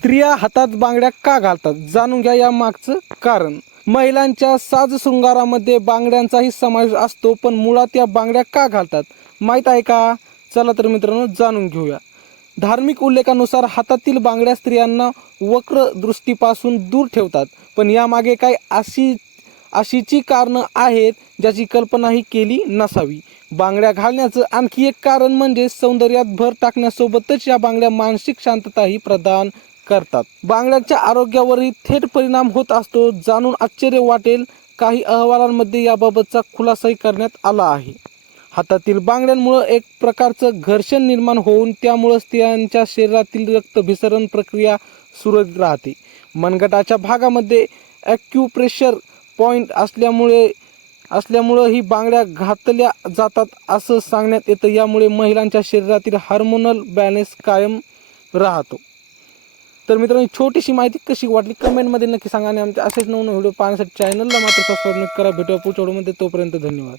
स्त्रिया हातात बांगड्या का घालतात, जाणून घ्या या मागचं कारण. महिलांच्या साजशृंगारामध्ये बांगड्यांचाही समावेश असतो, पण मुळात या बांगड्या का घालतात माहीत आहे का? चला तर मित्रांनो जाणून घेऊया. धार्मिक उल्लेखानुसार हातातील बांगड्या स्त्रियांना वक्र दृष्टीपासून दूर ठेवतात, पण यामागे काही अशीची कारणं आहेत ज्याची कल्पनाही केली नसावी. बांगड्या घालण्याचं आणखी एक कारण म्हणजे सौंदर्यात भर टाकण्यासोबतच या बांगड्या मानसिक शांतताही प्रदान करतात. बांगड्यांच्या आरोग्यावरही थेट परिणाम होत असतो. जाणून आश्चर्य वाटेल, काही अहवालांमध्ये याबाबतचा खुलासाही करण्यात आला आहे. हातातील बांगड्यांमुळे एक प्रकारचं घर्षण निर्माण होऊन त्यामुळे स्त्रियांच्या शरीरातील रक्तभिसरण प्रक्रिया सुरळीत राहते. मनगटाच्या भागामध्ये ॲक्युप्रेशर पॉईंट असल्यामुळे ही बांगड्या घातल्या जातात असं सांगण्यात येतं. यामुळे महिलांच्या शरीरातील हार्मोनल बॅलन्स कायम राहतो. तर मित्रांनो, छोटीशी माहिती कशी वाटली कमेंटमध्ये नक्की सांगा आणि आमच्या असेच नवीन व्हिडिओ पाहण्यासाठी चॅनलला मात्र सबस्क्राईब करा. भेटूया पुढच्या व्हिडिओमध्ये, तोपर्यंत धन्यवाद.